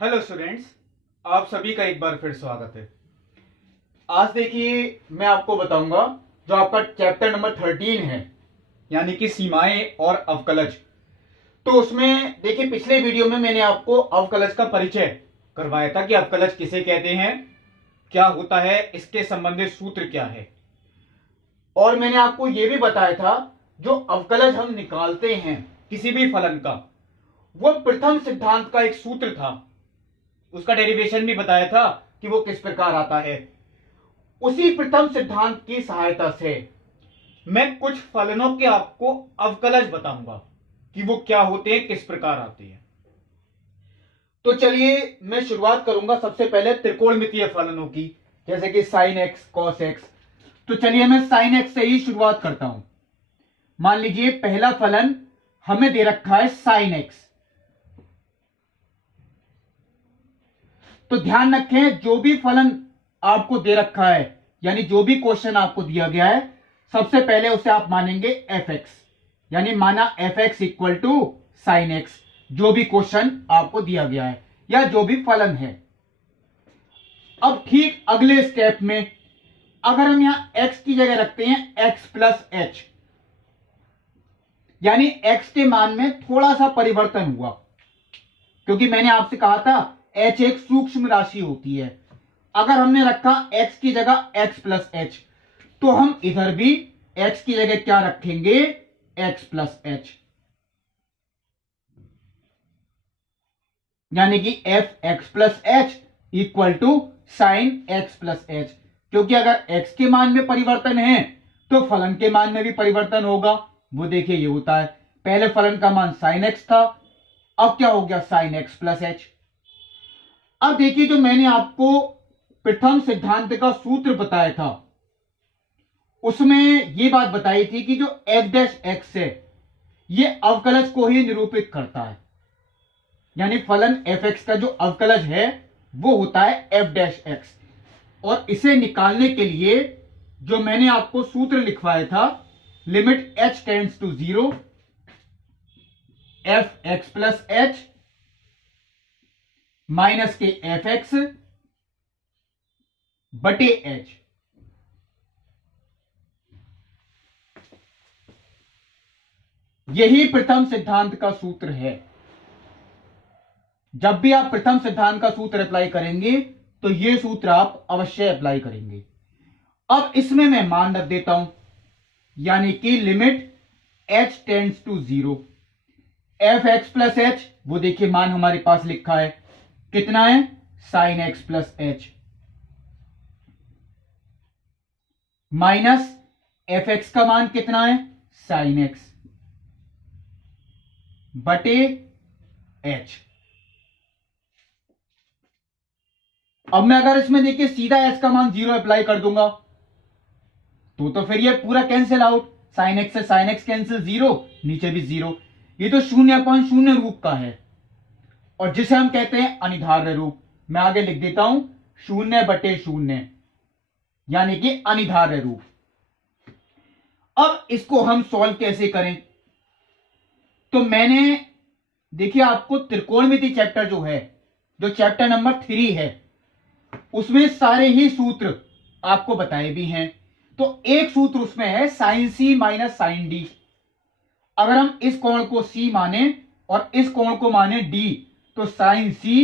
Hello students, आप सभी का एक बार फिर स्वागत है। आज देखिए मैं आपको बताऊंगा जो आपका चैप्टर नंबर 13 है, यानी कि सीमाएं और अवकलज। तो उसमें देखिए पिछले वीडियो में मैंने आपको अवकलज का परिचय करवाया था कि अवकलज किसे कहते हैं, क्या होता है, इसके संबंधित सूत्र क्या है। और मैंने आपको यह भी बताया था जो अवकलज हम निकालते हैं किसी भी फलन का, वो प्रथम सिद्धांत का एक सूत्र था, उसका डेरिवेशन भी बताया था कि वो किस प्रकार आता है। उसी प्रथम सिद्धांत की सहायता से मैं कुछ फलनों के आपको अवकलज बताऊंगा कि वो क्या होते हैं, किस प्रकार आते हैं। तो चलिए मैं शुरुआत करूंगा सबसे पहले त्रिकोणमितीय फलनों की, जैसे कि साइन एक्स कॉस एक्स। तो चलिए मैं साइन एक्स से ही शुरुआत करता हूं। मान लीजिए पहला फलन हमें दे रखा है साइन एक्स। तो ध्यान रखें जो भी फलन आपको दे रखा है, यानी जो भी क्वेश्चन आपको दिया गया है, सबसे पहले उसे आप मानेंगे एफ एक्स, यानी माना f x equal to sine x, जो भी क्वेश्चन आपको दिया गया है या जो भी फलन है। अब ठीक अगले स्टेप में अगर हम यहां x की जगह रखते हैं x प्लस एच, यानी x के मान में थोड़ा सा परिवर्तन हुआ, क्योंकि मैंने आपसे कहा था h एक सूक्ष्म राशि होती है। अगर हमने रखा x की जगह x प्लस एच, तो हम इधर भी x की जगह क्या रखेंगे, x प्लस एच, यानी कि f x plus h equal to sine x plus h. क्योंकि अगर x के मान में परिवर्तन है तो फलन के मान में भी परिवर्तन होगा। वो देखिए ये होता है, पहले फलन का मान साइन एक्स था, अब क्या हो गया साइन एक्स प्लस एच। अब देखिए जो मैंने आपको प्रथम सिद्धांत का सूत्र बताया था, उसमें यह बात बताई थी कि जो एफ डैश एक्स है ये अवकलज को ही निरूपित करता है, यानी फलन एफ एक्स का जो अवकलज है वो होता है एफ डैश एक्स। और इसे निकालने के लिए जो मैंने आपको सूत्र लिखवाया था, limit h tends to 0 f x plus h minus के एफ एक्स बटे एच, यही प्रथम सिद्धांत का सूत्र है। जब भी आप प्रथम सिद्धांत का सूत्र अप्लाई करेंगे तो यह सूत्र आप अवश्य अप्लाई करेंगे। अब इसमें मैं मान रख देता हूं, यानी कि limit h tends to 0 f x plus h, वो देखिए मान हमारे पास लिखा है कितना है, sine x plus h, minus f x का मान कितना है, साइन एक्स बटे एच। अब मैं अगर इसमें देखिए सीधा एच का मान 0 अप्लाई कर दूंगा तो फिर ये पूरा कैंसिल आउट, साइन एक्स से साइन एक्स कैंसिल, 0 नीचे भी 0, ये तो 0.0 रूप का है, और जिसे हम कहते हैं अनिधार्य रूप। मैं आगे लिख देता हूं 0/0, यानी कि अनिधार्य रूप। अब इसको हम सॉल्व कैसे करें, तो मैंने देखिए आपको त्रिकोणमिति चैप्टर जो है, जो चैप्टर नंबर 3 है, उसमें सारे ही सूत्र आपको बताए भी हैं। तो एक सूत्र उसमें है साइन सी माइनस साइन डी। अगर हम इस कोण को C माने और इस कोण को माने D, तो sine C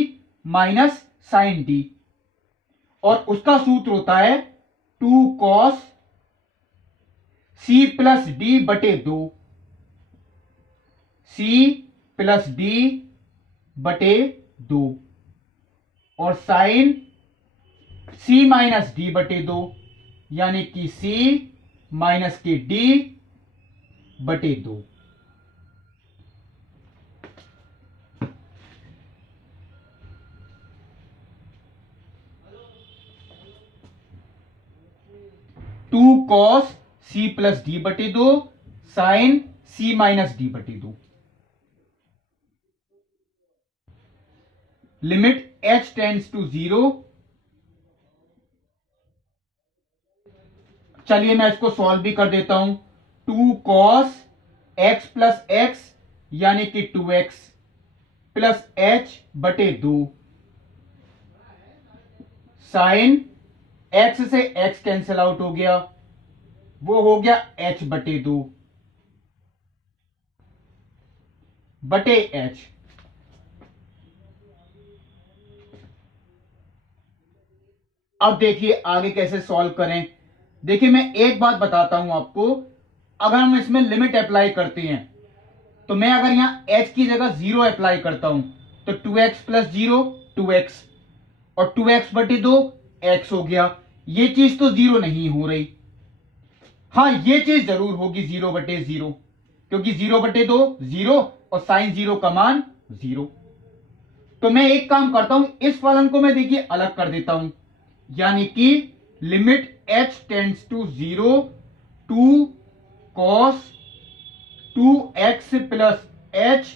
minus sine D, और उसका सूत्र होता है 2 cos C प्लस D बटे 2, C प्लस D बटे 2, और साइन C माइनस D बटे 2, यानी कि C माइनस के D बटे 2। Two cos C plus D बटे 2 साइन C माइनस D बटे 2, लिमिट h टेंड्स टू 0। चलिए मैं इसको सॉल्व भी कर देता हूं, 2 cos x प्लस एक्स यानी कि 2x प्लस h बटे 2 साइन एक्स से एक्स कैंसिल आउट हो गया, वो हो गया h बटे 2 बटे h। अब देखिए आगे कैसे सॉल्व करें। देखिए मैं एक बात बताता हूं आपको, अगर हम इसमें लिमिट अप्लाई करते हैं तो मैं अगर यहां h की जगह 0 अप्लाई करता हूं तो 2x प्लस 0 2x और 2x बटे 2 x हो गया। ये चीज तो 0 नहीं हो रही। हाँ ये चीज जरूर होगी 0 बटे 0, क्योंकि 0 बटे 2 0 और साइन 0 का मान 0। तो मैं एक काम करता हूं, इस फलन को मैं देखिए अलग कर देता हूं, यानी कि limit h tends to 0 two cos 2x plus h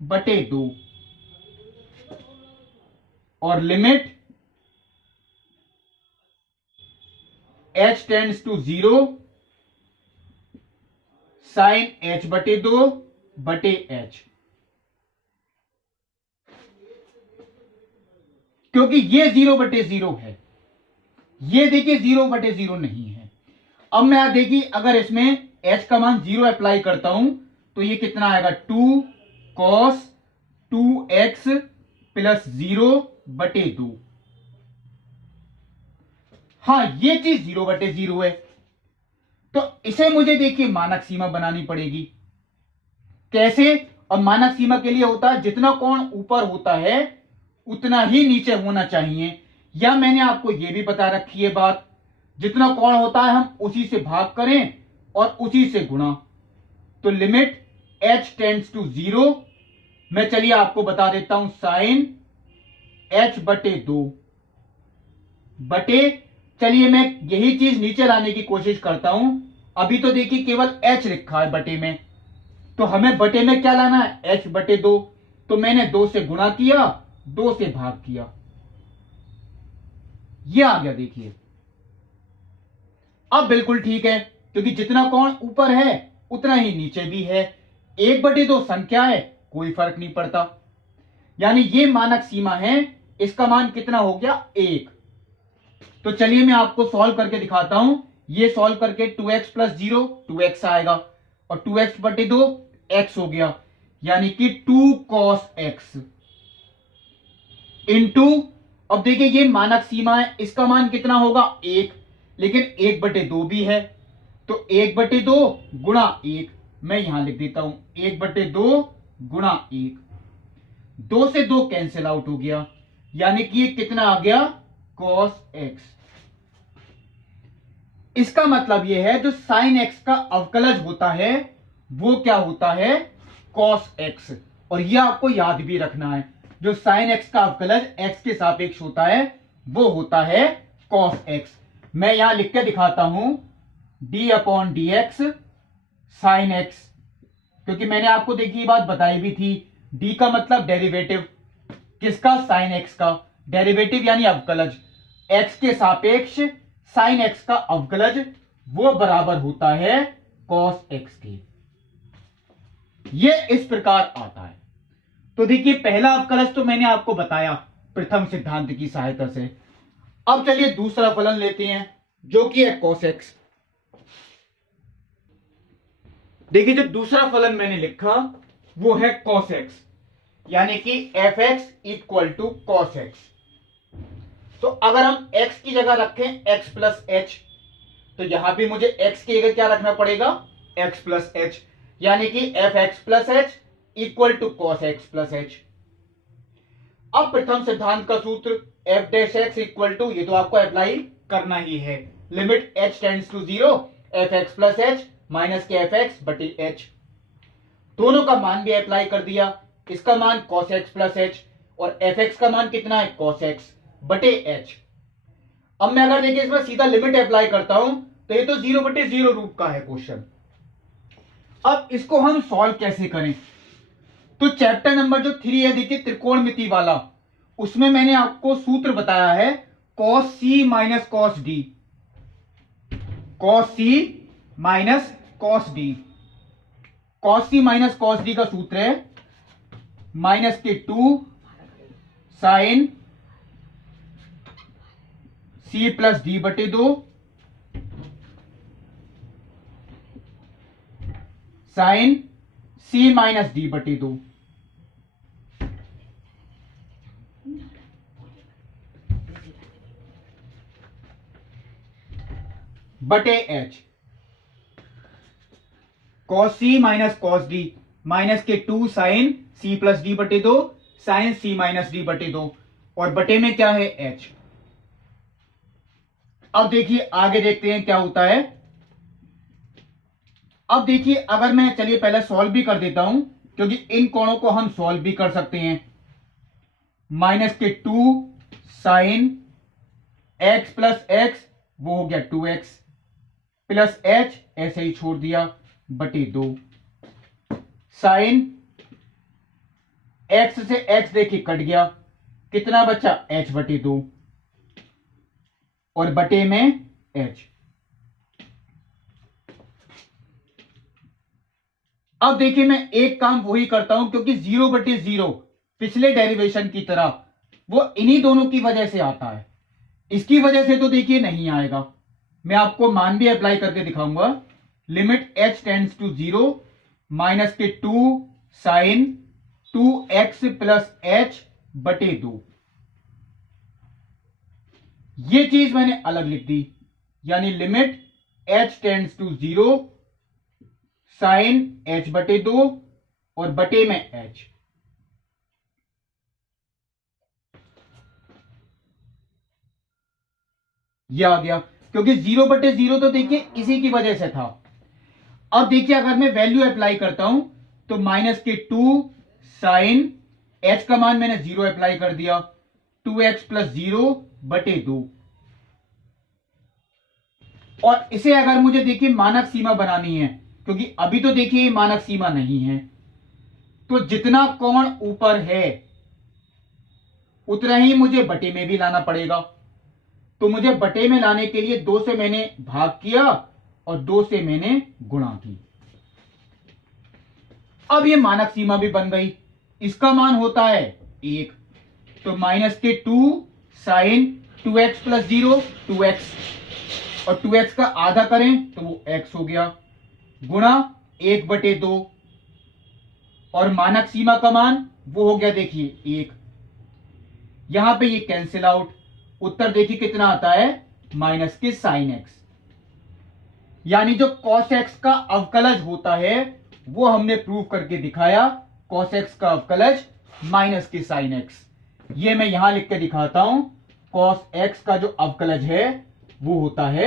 बटे 2 और limit h tends to 0 sine h बटे 2 बटे h। क्योंकि ये 0 बटे 0 है, ये देखिए 0 बटे 0 नहीं है। अब मैं देखिए अगर इसमें h का मान 0 अप्लाई करता हूं तो ये कितना आएगा 2 cos 2x प्लस 0 बटे 2। हाँ ये चीज 0 बटे 0 है, तो इसे मुझे देखिए मानक सीमा बनानी पड़ेगी। कैसे? और मानक सीमा के लिए होता है जितना कोण ऊपर होता है उतना ही नीचे होना चाहिए, या मैंने आपको यह भी बता रखी है बात, जितना कोण होता है हम उसी से भाग करें और उसी से गुणा। तो लिमिट h टेंड्स टू 0, मैं चलिए आपको बता देता हूं साइन h बटे 2 बटे, चलिए मैं यही चीज नीचे लाने की कोशिश करता हूं। अभी तो देखिए केवल h लिखा है बटे में, तो हमें बटे में क्या लाना है h बटे 2। तो मैंने 2 से गुणा किया, 2 से भाग किया, ये आ गया। देखिए अब बिल्कुल ठीक है, क्योंकि जितना कोण ऊपर है उतना ही नीचे भी है। 1 बटे 2 संख्या है, कोई फर्क नहीं पड़ता, यानी ये मानक सीमा है। इसका मान कितना हो गया 1। तो चलिए मैं आपको सॉल्व करके दिखाता हूं। ये सॉल्व करके 2x प्लस 0 2x आएगा और 2x बटे 2 x हो गया, यानी कि 2 cos x इंटू, अब देखिए ये मानक सीमा है, इसका मान कितना होगा 1, लेकिन 1 बटे 2 भी है, तो 1 बटे 2 गुणा 1, मैं यहां लिख देता हूं 1 बटे 2 गुणा 1। 2 से 2 कैंसिल आउट हो गया, यानी कि ये कितना आ गया cos x। इसका मतलब यह है जो sin x का अवकलज होता है वो क्या होता है cos x। और यह आपको याद भी रखना है, जो sin x का अवकलज x के सापेक्ष होता है वो होता है cos x। मैं यहां लिख के दिखाता हूं d upon D x sine x, क्योंकि मैंने आपको देखिए बात बताई भी थी, d का मतलब डेरिवेटिव, किसका sin x का डेरिवेटिव यानी अवकलज, x के सापेक्ष sin x का अवकलज वो बराबर होता है cos x के। ये इस प्रकार आता है। तो देखिए पहला अवकलज तो मैंने आपको बताया प्रथम सिद्धांत की सहायता से। अब चलिए दूसरा फलन लेते हैं जो कि है cos x। देखिए जो दूसरा फलन मैंने लिखा वो है cos x, यानी कि fx equal to cos x। तो अगर हम x की जगह रखें x प्लस h, तो यहां भी मुझे x की जगह क्या रखना पड़ेगा x प्लस h, यानी कि fx plus h equal to cos x plus h। अब प्रथम सिद्धांत का सूत्र f dash x equal to, ये तो आपको अप्लाई करना ही है, limit h tends to 0 fx plus h minus के fx बटे h। दोनों का मान भी अप्लाई कर दिया, इसका मान cos x प्लस h और fx का मान कितना है cos x बटे h। अब मैं अगर देखिए इसमें सीधा लिमिट अप्लाई करता हूं तो ये तो 0 बटे 0 रूप का है क्वेश्चन। अब इसको हम सॉल्व कैसे करें? तो चैप्टर नंबर जो 3 है देखिए त्रिकोणमिति वाला, उसमें मैंने आपको सूत्र बताया है cos c minus cos d, cos c minus cos d। cos c minus cos d का सूत्र है माइनस के 2 साइन सी प्लस डी बटे 2 साइन सी माइनस डी बटे 2 बटे एच कॉस सी माइनस कॉस डी माइनस के 2 साइन सी प्लस डी बटे 2 sign सी minus D बटे 2 और बटे में क्या है एच। अब देखिए आगे देखते हैं क्या होता है। अब देखिए अगर मैं चलिए पहले सॉल्व भी कर देता हूं क्योंकि इन कोणों को हम सॉल्व भी कर सकते हैं। माइनस के 2 साइन एक्स प्लस एक्स वो हो गया 2x प्लस एच ऐसे ही छोड़ दिया बटे 2 साइन एक्स से एक्स देखिए कट गया कितना बचा h बटे 2 और बटे में h। अब देखिए मैं एक काम वही करता हूं क्योंकि 0 बटे 0 पिछले डेरिवेशन की तरह वो इन्हीं दोनों की वजह से आता है, इसकी वजह से तो देखिए नहीं आएगा। मैं आपको मान भी अप्लाई करके दिखाऊंगा। Limit h tends to 0 minus के 2 साइन 2x प्लस h बटे 2। ये चीज मैंने अलग लिख दी यानी limit h tends to 0 sine h बटे 2 और बटे में h। यह आ गया क्योंकि 0 बटे 0 तो देखिए इसी की वजह से था। अब देखिए अगर मैं वैल्यू अप्लाई करता हूं तो माइनस के 2 साइन h का मान मैंने 0 अप्लाई कर दिया 2x प्लस 0 बटे 2। और इसे अगर मुझे देखिए मानक सीमा बनानी है क्योंकि अभी तो देखिए मानक सीमा नहीं है, तो जितना कोण ऊपर है उतना ही मुझे बटे में भी लाना पड़ेगा। तो मुझे बटे में लाने के लिए 2 से मैंने भाग किया और 2 से मैंने गुणा की। अब ये मानक सीमा भी बन गई, इसका मान होता है 1। तो माइनस के 2 साइन 2x प्लस 0 2x और 2x का आधा करें तो वो x हो गया गुणा 1 बटे 2 और मानक सीमा का मान वो हो गया देखिए 1। यहां पे ये कैंसिल आउट, उत्तर देखिए कितना आता है माइनस के साइन एक्स। यानी जो कॉस एक्स का अवकलज होता है वो हमने प्रूव करके दिखाया, कॉस एक्स का अवकलज माइनस के साइन एक्स। ये मैं यहां लिख के दिखाता हूं, कॉस एक्स का जो अवकलज है वो होता है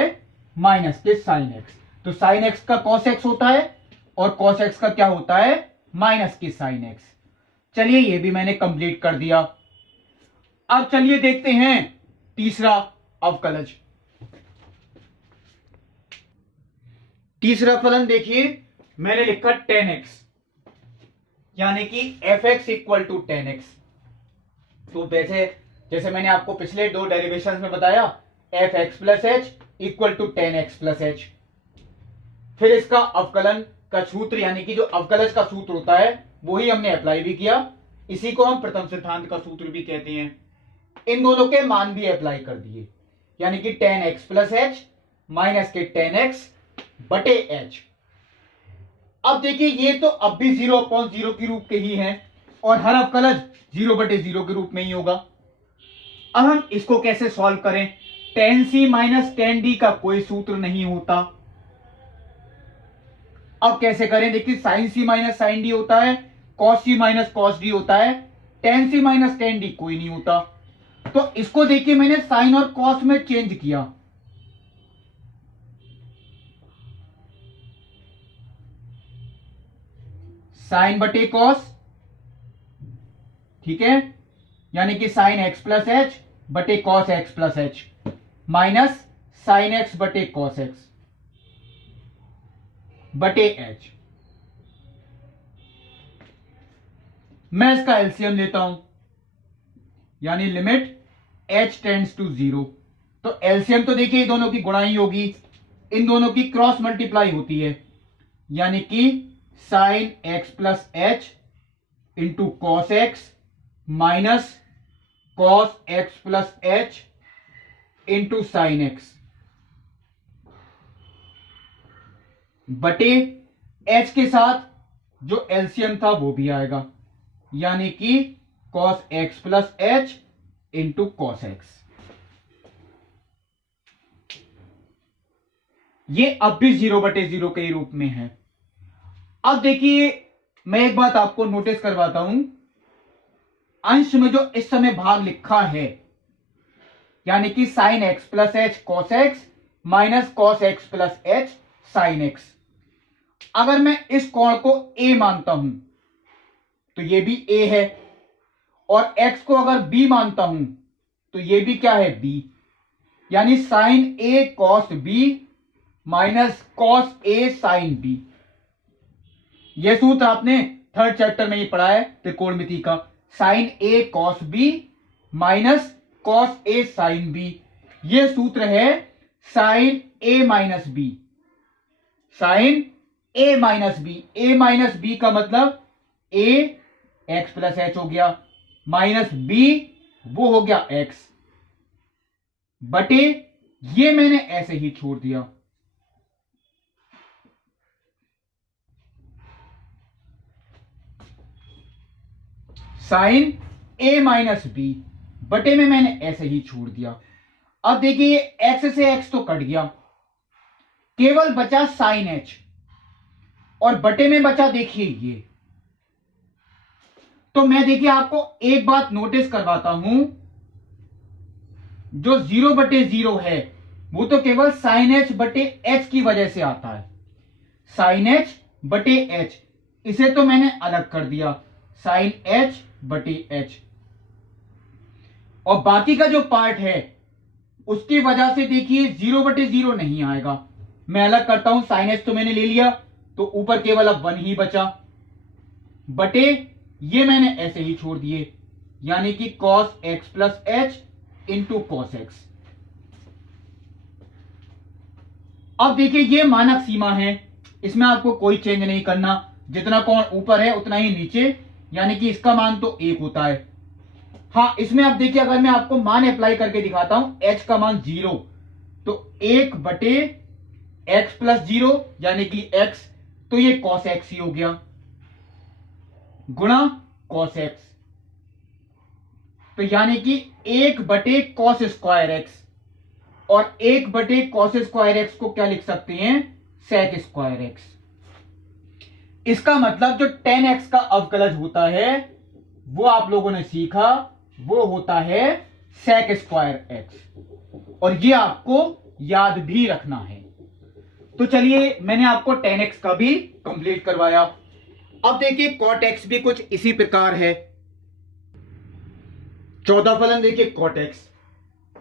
माइनस के साइन एक्स। तो साइन एक्स का कॉस एक्स होता है और कॉस एक्स का क्या होता है माइनस के साइन एक्स। चलिए ये भी मैंने कंप्लीट कर दिया। अब चलिए देखते हैं तीसरा अवकलज। तीसरा फलन देखिए मैंने लिखा 10x यानी कि fx इक्वल टू 10x। तो वैसे जैसे मैंने आपको पिछले 2 डेरिवेशन में बताया fx plus h equal to 10x plus h. फिर इसका अवकलन का सूत्र यानी कि जो अवकलज का सूत्र होता है वही हमने अप्लाई भी किया, इसी को हम प्रथम सिद्धांत का सूत्र भी कहते हैं। इन दोनों के मान भी अप्लाई कर दिए यानी कि 10x प्लस एच माइनस के 10x बटे एच। अब देखिए ये तो अब भी 0/0 के रूप के ही हैं और हर अवकलज 0/0 के रूप में ही होगा। अब हम इसको कैसे सॉल्व करें? tan c minus tan d का कोई सूत्र नहीं होता। अब कैसे करें? देखिए sin c minus sin d होता है, cos c minus cos d होता है, tan c minus tan d कोई नहीं होता। तो इसको देखिए मैंने साइन और कॉस में चेंज किया। साइन बटे कॉस, ठीक है, यानी कि साइन एक्स प्लस एच बटे cos x plus h minus sine x बटे कॉस एक्स बटे एच। मैं इसका एलसीएम लेता हूं यानी लिमिट h टेंड्स टू 0। तो एलसीएम तो देखिए दोनों की गुणा ही होगी, इन दोनों की क्रॉस मल्टीप्लाई होती है यानी कि sign x plus h into cos x minus cos x plus h into sine x बटे एच के साथ जो एलसीएम था वो भी आएगा, यानी कि cos x plus h into cos x. ये अब भी 0/0 के रूप में है। अब देखिए मैं एक बात आपको नोटिस करवाता हूं, अंश में जो इस समय भाग लिखा है यानी कि sign x plus H cos x minus cos x plus h sine x, अगर मैं इस कोण को ए मानता हूं तो ये भी ए है, और x को अगर b मानता हूं तो ये भी क्या है b, यानी sign A cos b minus cos A sign b। यह सूत्र आपने थर्ड चैप्टर में ही पढ़ा है त्रिकोणमिति का, sign A cos b minus cos A sign b। यह सूत्र है साइन ए माइनस बी, साइन ए माइनस बी। ए माइनस बी का मतलब ए एक्स प्लस एच हो गया, माइनस बी वो हो गया एक्स बटे, ये मैंने ऐसे ही छोड़ दिया। साइन ए माइनस बी बटे में मैंने ऐसे ही छोड़ दिया। अब देखिए एक्स से एक्स तो कट गया, केवल बचा साइन एच, और बटे में बचा देखिए ये। तो मैं देखिए आपको एक बात नोटिस करवाता हूं, जो 0/0 है वो तो केवल साइन एच बटे एच की वजह से आता है। साइन एच बटे एच, इसे तो मैंने अलग कर दिया, साइन एच बटे एच, और बाकी का जो पार्ट है उसकी वजह से देखिए 0/0 नहीं आएगा। मैं अलग करता हूं, साइन एच तो मैंने ले लिया तो ऊपर केवल अब 1 ही बचा, बटे ये मैंने ऐसे ही छोड़ दिए, यानी कि cos x plus h into cos x. अब देखिए ये मानक सीमा है, इसमें आपको कोई चेंज नहीं करना, जितना कोण ऊपर है उतना ही नीचे, यानी कि इसका मान तो 1 होता है। हाँ इसमें अब देखिए अगर मैं आपको मान अप्लाई करके दिखाता हूं, h का मान 0 तो 1 बटे एक्स प्लस 0 यानी कि x, तो ये cos x ही हो गया गुणा cos x, तो यानी कि 1 बटे कॉस स्क्वायर एक्स, और 1 बटे कॉस स्क्वायर एक्स को क्या लिख सकते हैं, सेक स्क्वायर एक्स। इसका मतलब जो tan x का अवकलज होता है वो आप लोगों ने सीखा, वो होता है सेक स्क्वायर एक्स, और ये आपको याद भी रखना है। तो चलिए मैंने आपको tan x का भी कंप्लीट करवाया। अब देखिए cot x भी कुछ इसी प्रकार है। चौथा फलन देखिए cot x,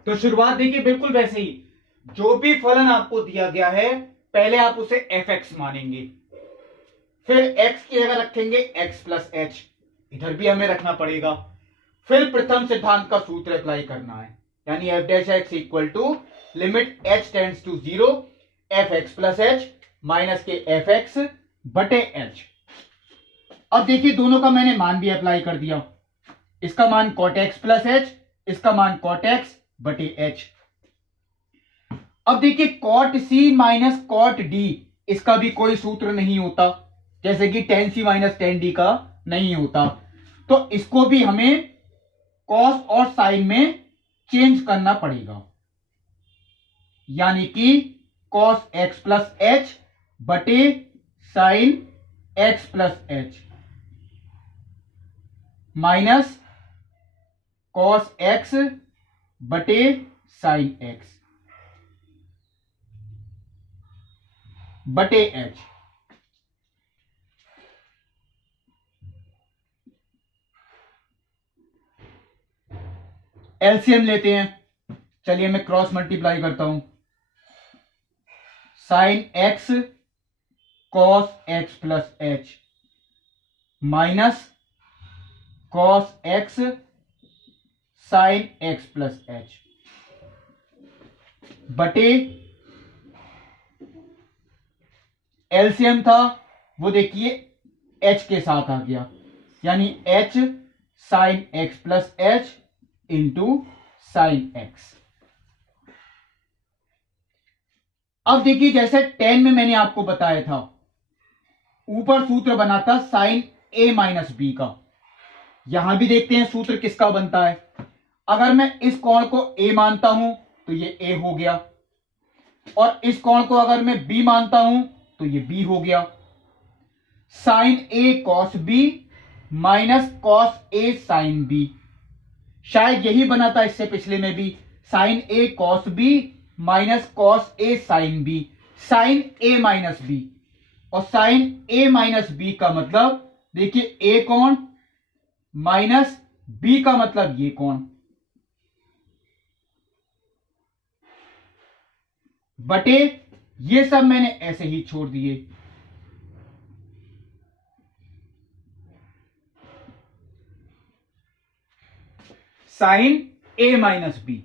तो शुरुआत देखिए बिल्कुल वैसे ही, जो भी फलन आपको दिया गया है पहले आप उसे fx मानेंगे, फिर x की जगह रखेंगे x प्लस एच, इधर भी हमें रखना पड़ेगा, फिर प्रथम सिद्धांत का सूत्र अप्लाई करना है, यानी f dash x equal to limit h tends to 0 f x plus h minus के एफ एक्स बटे एच। अब देखिए दोनों का मैंने मान भी अप्लाई कर दिया, इसका मान cot x प्लस एच, इसका मान cot x बटे एच। अब देखिए cot c minus cot d, इसका भी कोई सूत्र नहीं होता, जैसे कि tan c minus tan d का नहीं होता, तो इसको भी हमें cos और sin में चेंज करना पड़ेगा, यानी कि cos x प्लस एच बटे sin x plus h minus cos x बटे sin x बटे h। एलसीएम लेते हैं, चलिए मैं क्रॉस मल्टीप्लाई करता हूं, sine x cos x plus h minus cos x sign x plus h बटे एलसीएम था वो देखिए एच के साथ आ गया, यानी h sine x plus h into sine x. अब देखिए जैसे 10 में मैंने आपको बताया था, ऊपर सूत्र बना था साइन ए माइनस बी का। यहां भी देखते हैं सूत्र किसका बनता है। अगर मैं इस कोण को ए मानता हूं तो ये ए हो गया, और इस कोण को अगर मैं बी मानता हूं तो ये बी हो गया। Sign A cos B minus cos A sine B, शायद यही बना था इससे पिछले में भी, sign A cos B minus cos A sine B, sign A minus B. और साइन ए माइनस बी का मतलब देखिए ए कोण माइनस बी का मतलब ये कोण, बटे ये सब मैंने ऐसे ही छोड़ दिए। साइन ए माइनस बी,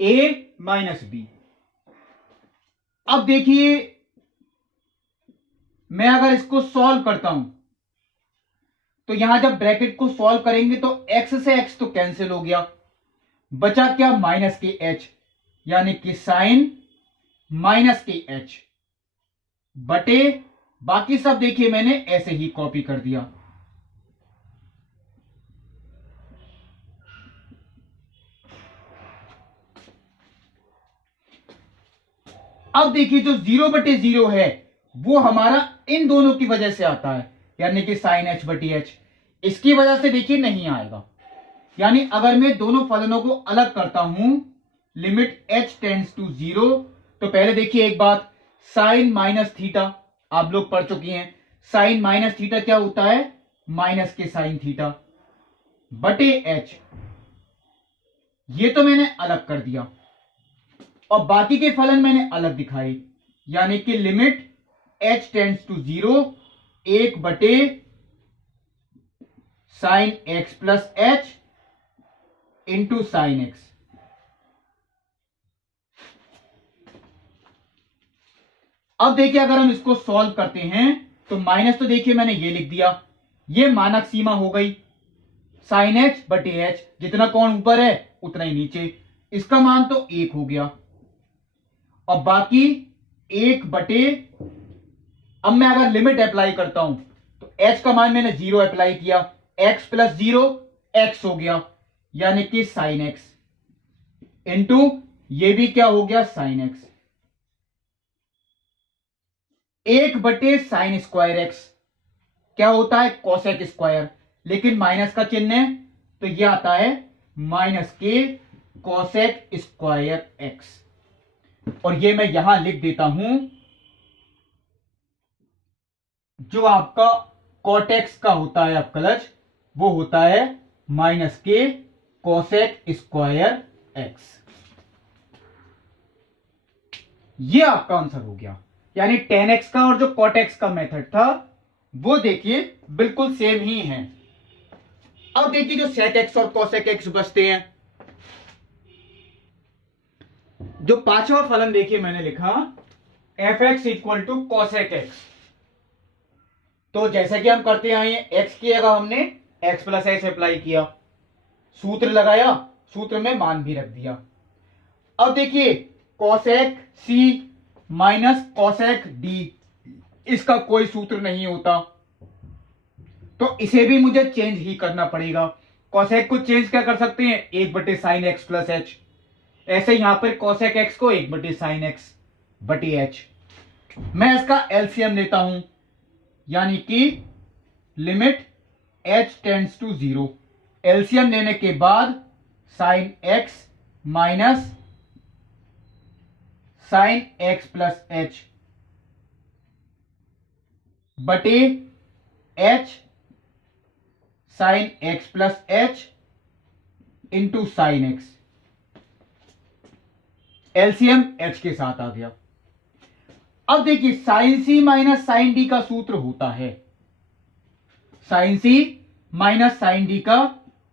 ए माइनस बी। अब देखिए मैं अगर इसको सॉल्व करता हूं तो यहां जब ब्रैकेट को सॉल्व करेंगे तो x से x तो कैंसिल हो गया, बचा क्या माइनस के h, यानी कि साइन माइनस के h बटे बाकी सब देखिए मैंने ऐसे ही कॉपी कर दिया। अब देखिए जो 0/0 है वो हमारा इन दोनों की वजह से आता है, यानी कि साइन h बटी h, इसकी वजह से देखिए नहीं आएगा। यानी अगर मैं दोनों फलनों को अलग करता हूं, लिमिट h टेंड्स टू 0, तो पहले देखिए एक बात, साइन माइनस थीटा आप लोग पढ़ चुकी हैं, साइन माइनस थीटा क्या होता है, माइनस के साइन थीटा बटे h, ये तो मैंने अलग कर दिया, और बाकी के फलन मैंने अलग दिखाए, यानी कि लिमिट h टेंड्स टू 0, 1 बटे sine x plus h into sine x. अब देखिए अगर हम इसको सॉल्व करते हैं तो माइनस तो देखिए मैंने ये लिख दिया, ये मानक सीमा हो गई, साइन h बटे h, जितना कोण ऊपर है उतना ही नीचे, इसका मान तो 1 हो गया, और बाकी 1 बटे, अब मैं अगर लिमिट अप्लाई करता हूं तो h का मान मैंने 0 अप्लाई किया, x प्लस 0 x हो गया, यानी कि साइन x इंटू ये भी क्या हो गया साइन x, 1 बटे साइन स्क्वायर एक्स क्या होता है कोसेक स्क्वायर, लेकिन माइनस का चिन्ह है तो यह आता है माइनस के कोसेक स्क्वायर एक्स, और ये मैं यहां लिख देता हूं, जो आपका कोटेक्स का होता है अवकलज वो होता है माइनस के कोसेक स्क्वायर एक्स। ये आपका आंसर हो गया, यानी tan x का और जो cot x का मेथड था वो देखिए बिल्कुल सेम ही है। अब देखिए जो sec x और cosec x बचते हैं, जो पांचवा फलन देखिए मैंने लिखा fx equal to cosec x, तो जैसा कि हम करते आए हैं, x की जगह हमने x प्लस h अप्लाई किया, सूत्र लगाया, सूत्र में मान भी रख दिया। अब देखिए cosec c minus cosec d, इसका कोई सूत्र नहीं होता, तो इसे भी मुझे चेंज ही करना पड़ेगा। cosec को चेंज क्या कर सकते हैं, 1 बटे साइन एक्स प्लस एच, ऐसे यहां पर cosec x को 1 बटे साइन एक्स बटे एच। मैं इसका एलसीएम लेता हूं, यानी कि limit h tends to 0, LCM लेने के बाद sine x minus sine x plus h बटे h sine x plus h into sine x, LCM h के साथ आ गया। अब देखिए sine c minus sine d का सूत्र होता है sine c minus sine d का,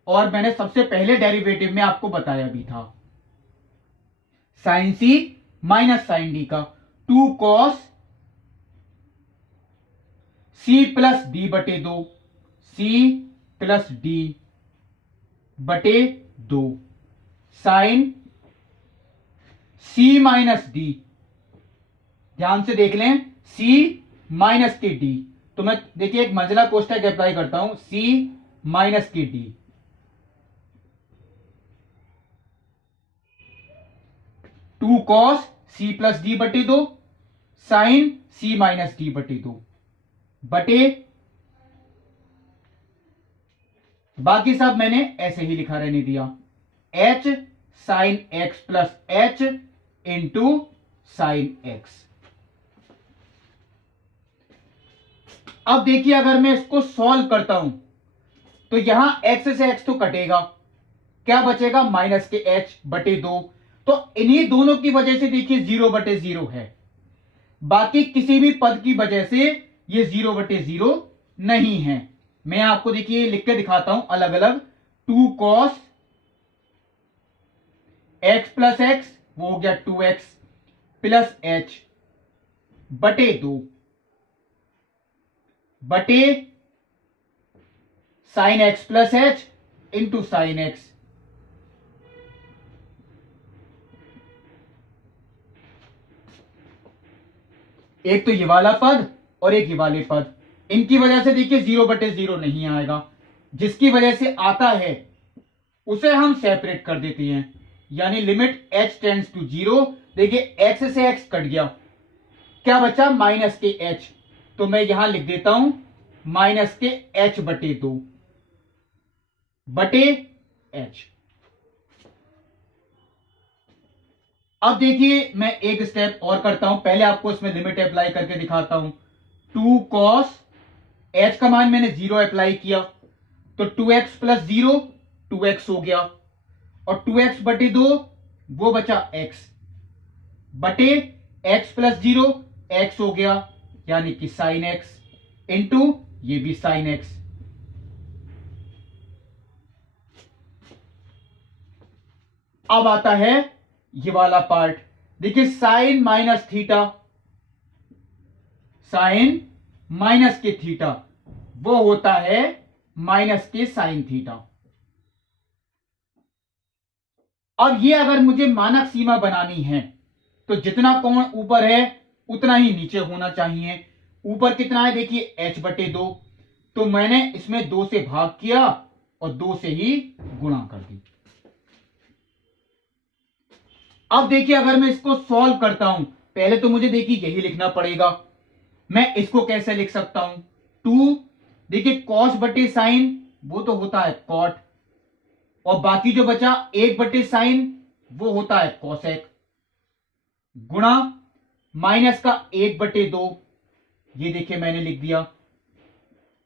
और मैंने सबसे पहले डेरिवेटिव में आपको बताया भी था, sine c minus sine d का 2 कॉस c प्लस डी बटे 2, c प्लस डी बटे 2 साइन c माइनस डी ध्यान से देख लें, सी माइनस के डी। तो मैं देखिए एक मंजिला कोष्ठक अप्लाई करता हूं, सी माइनस के d, two cos c plus d बटे दो साइन सी माइनस डी बटे दो बटे, बाकी सब मैंने ऐसे ही लिखा रहने दिया, h sine x plus h into sine x. अब देखिए अगर मैं इसको सॉल्व करता हूं तो यहां x से x तो कटेगा, क्या बचेगा, माइनस के h बटे दो। तो इन्हीं दोनों की वजह से देखिए 0/0 है, बाकी किसी भी पद की वजह से ये 0/0 नहीं है। मैं आपको देखिए लिख के दिखाता हूं अलग अलग, two cos x plus x, वो हो गया 2x प्लस एच बटे दो बटे sine x plus h into sine x. एक तो ये वाला पद और एक ये वाले पद, इनकी वजह से देखिए 0/0 नहीं आएगा, जिसकी वजह से आता है उसे हम सेपरेट कर देते हैं, यानी लिमिट h टेंड्स टू 0। देखिए x से x कट गया, क्या बचा, माइनस के h। तो मैं यहां लिख देता हूं माइनस के h बटे दो बटे h। अब देखिए मैं एक स्टेप और करता हूं, पहले आपको इसमें लिमिट अप्लाई करके दिखाता हूं। टू कॉस h का मान मैंने 0 अप्लाई किया, तो 2x प्लस 0 2x हो गया, और 2x बटे दो वो बचा x बटे x प्लस 0 x हो गया, यानी कि साइन x इंटू ये भी साइन x। अब आता है ये वाला पार्ट, देखिए sine minus theta, sine minus के थीटा वो होता है माइनस के साइन थीटा। अब ये अगर मुझे मानक सीमा बनानी है तो जितना कोण ऊपर है उतना ही नीचे होना चाहिए। ऊपर कितना है, देखिए h बटे दो, तो मैंने इसमें 2 से भाग किया और 2 से ही गुणा कर दी। अब देखिए अगर मैं इसको सॉल्व करता हूं, पहले तो मुझे देखिए यही लिखना पड़ेगा। मैं इसको कैसे लिख सकता हूं, टू, देखिए कॉस बटे साइन वो तो होता है कॉट, और बाकी जो बचा 1/sin वो होता है कॉसेक, गुणा माइनस का 1/2, ये देखिए मैंने लिख दिया,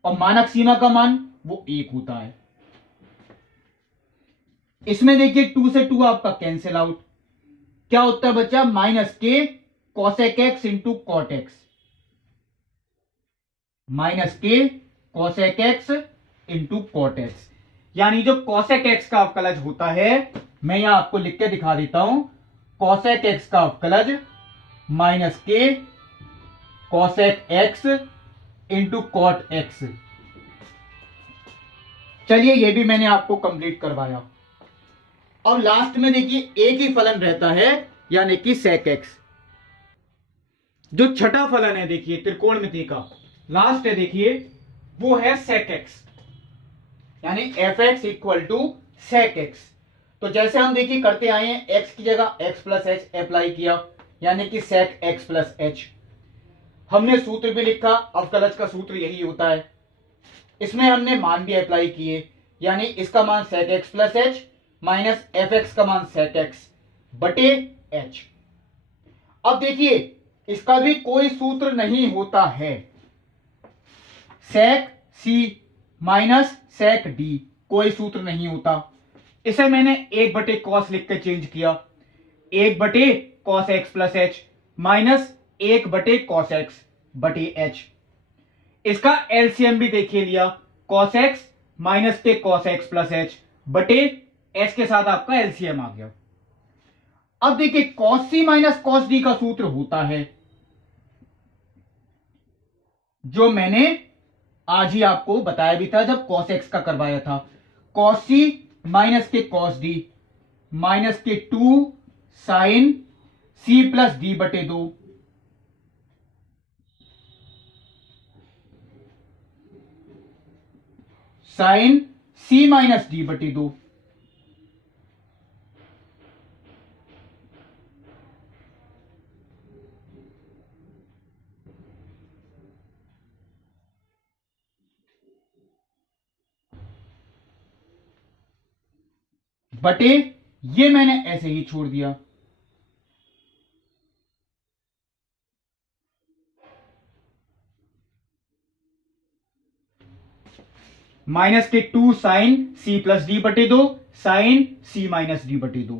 और मानक सीमा का मान वो 1 होता है। इसमें देखिए 2 से 2 आपका कैंसिल आउट, क्या उत्तर बचा, माइनस के cosec x into cot x, minus के cosec x into cot x, यानी जो कॉसेक एक्स का अवकलज होता है, मैं यहां आपको लिख के दिखा देता हूं, कॉसेक एक्स का अवकलज माइनस के cosec x into cot x. चलिए ये भी मैंने आपको कंप्लीट करवाया। और लास्ट में देखिए एक ही फलन रहता है, यानी कि सेक एक्स। जो छठा फलन है देखिए त्रिकोणमिति का लास्ट है, देखिए वो है सेक एक्स, यानी f x equal to sec x. तो जैसे हम देखिए करते आए हैं, एक्स की जगह एक्स प्लस एच अप्लाई किया, यानी कि सेक एक्स प्लस एच। हमने सूत्र भी लिखा, अवकलज का सूत्र यही होता है। इसमें हमने मान भी अप्लाई किए, यानी इसका मान sec x plus h minus f x का मान सेक एक्स बटे एच। अब देखिए इसका भी कोई सूत्र नहीं होता है, सेक सी माइनस सेक डी कोई सूत्र नहीं होता। इसे मैंने 1 कॉस लिख कर चेंज किया, 1 cos x plus h minus 1 cos x बटे एच। इसका एलसीएम भी देखिए लिया, कॉस एक्स माइनस के कॉस एक्स प्लस एच बटे एच के साथ आपका एलसीएम आ गया। अब देखिए कॉस सी माइनस कॉस डी का सूत्र होता है, जो मैंने आज ही आपको बताया भी था जब कॉस एक्स का करवाया था, कॉस सी माइनस के कॉस डी माइनस के 2 साइन सी प्लस डी बटे 2 साइन सी माइनस डी बटे 2। बटे ये मैंने ऐसे ही छोड़ दिया। माइनस के 2 साइन सी प्लस डी बटे 2 साइन सी माइनस डी बटे 2।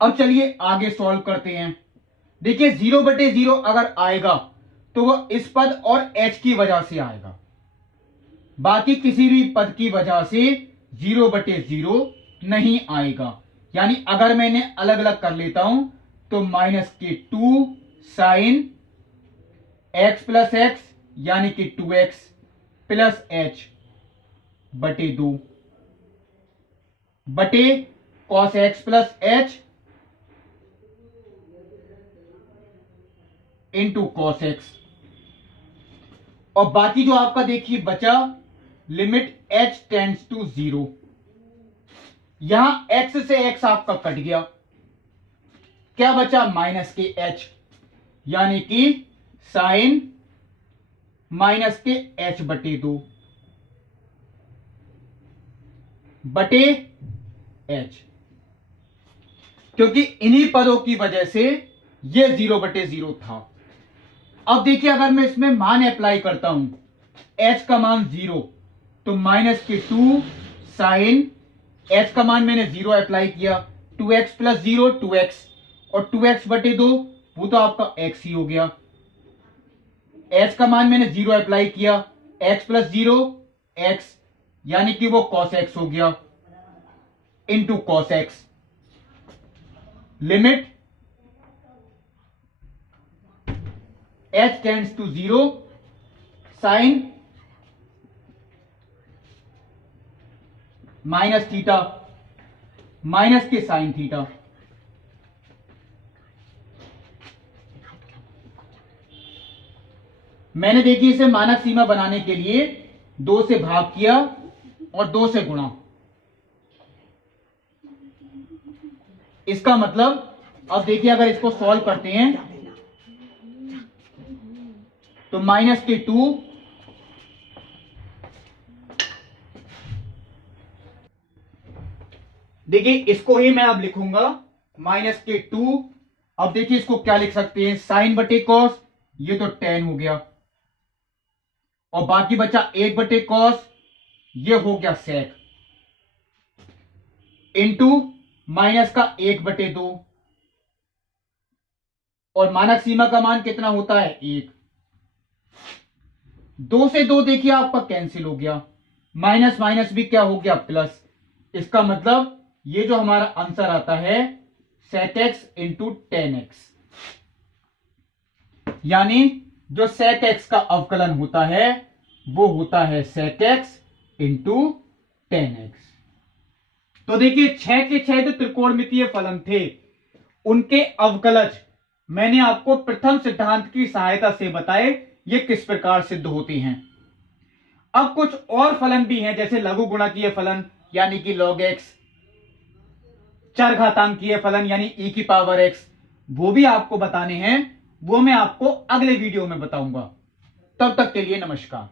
अब चलिए आगे सॉल्व करते हैं। देखिए 0 बटे 0 अगर आएगा तो वह इस पद और h की वजह से आएगा, बाकी किसी भी पद की वजह से 0 बटे 0 नहीं आएगा। यानी अगर मैंने अलग अलग कर लेता हूं तो माइनस के 2 साइन x प्लस एक्स यानी कि 2x प्लस h बटे 2 बटे cos x plus h into cos x। और बाकी जो आपका देखिए बचा लिमिट h टेंड्स टू 0। यहां x से x आपका कट गया, क्या बचा माइनस के h यानी कि साइन माइनस के h बटे 2 बटे h, क्योंकि इन्हीं पदों की वजह से यह 0 बटे 0 था। अब देखिए अगर मैं इसमें मान अप्लाई करता हूं h का मान 0 तो माइनस के 2 साइन h का मान मैंने 0 अप्लाई किया 2x प्लस 0 2x और 2x बटे 2 वो तो आपका x ही हो गया। h का मान मैंने 0 अप्लाई किया x प्लस 0 x यानी कि वो cos x हो गया into cos x। Limit h tends to 0 sine minus theta minus के साइन थीटा। मैंने देखिए इसे मानक सीमा बनाने के लिए 2 से भाग किया और 2 से गुणा। इसका मतलब अब देखिए अगर इसको सॉल्व करते हैं तो माइनस के 2 देखिए इसको ही मैं अब लिखूंगा माइनस के 2। अब देखिए इसको क्या लिख सकते हैं साइन बटे कॉस, ये तो tan हो गया और बाकी बचा 1 बटे कॉस, ये हो गया सेक इंटू माइनस का 1 बटे 2 और मानक सीमा का मान कितना होता है 1। 2 से 2 देखिए आपका कैंसिल हो गया, माइनस माइनस भी क्या हो गया प्लस। इसका मतलब ये जो हमारा आंसर आता है sec x into ten x, यानी जो sec x का अवकलन होता है वो होता है sec x into ten x. तो देखिए 6 के 6 जो त्रिकोणमितीय फलन थे उनके अवकलज मैंने आपको प्रथम सिद्धांत की सहायता से बताए ये किस प्रकार सिद्ध होते हैं। अब कुछ और फलन भी हैं जैसे लघु गुणकीय फलन यानी कि log x, चरघातांकीय फलन यानी e की पावर x, वो भी आपको बताने हैं, वो मैं आपको अगले वीडियो में बताऊंगा। तब तक के लिए नमस्कार।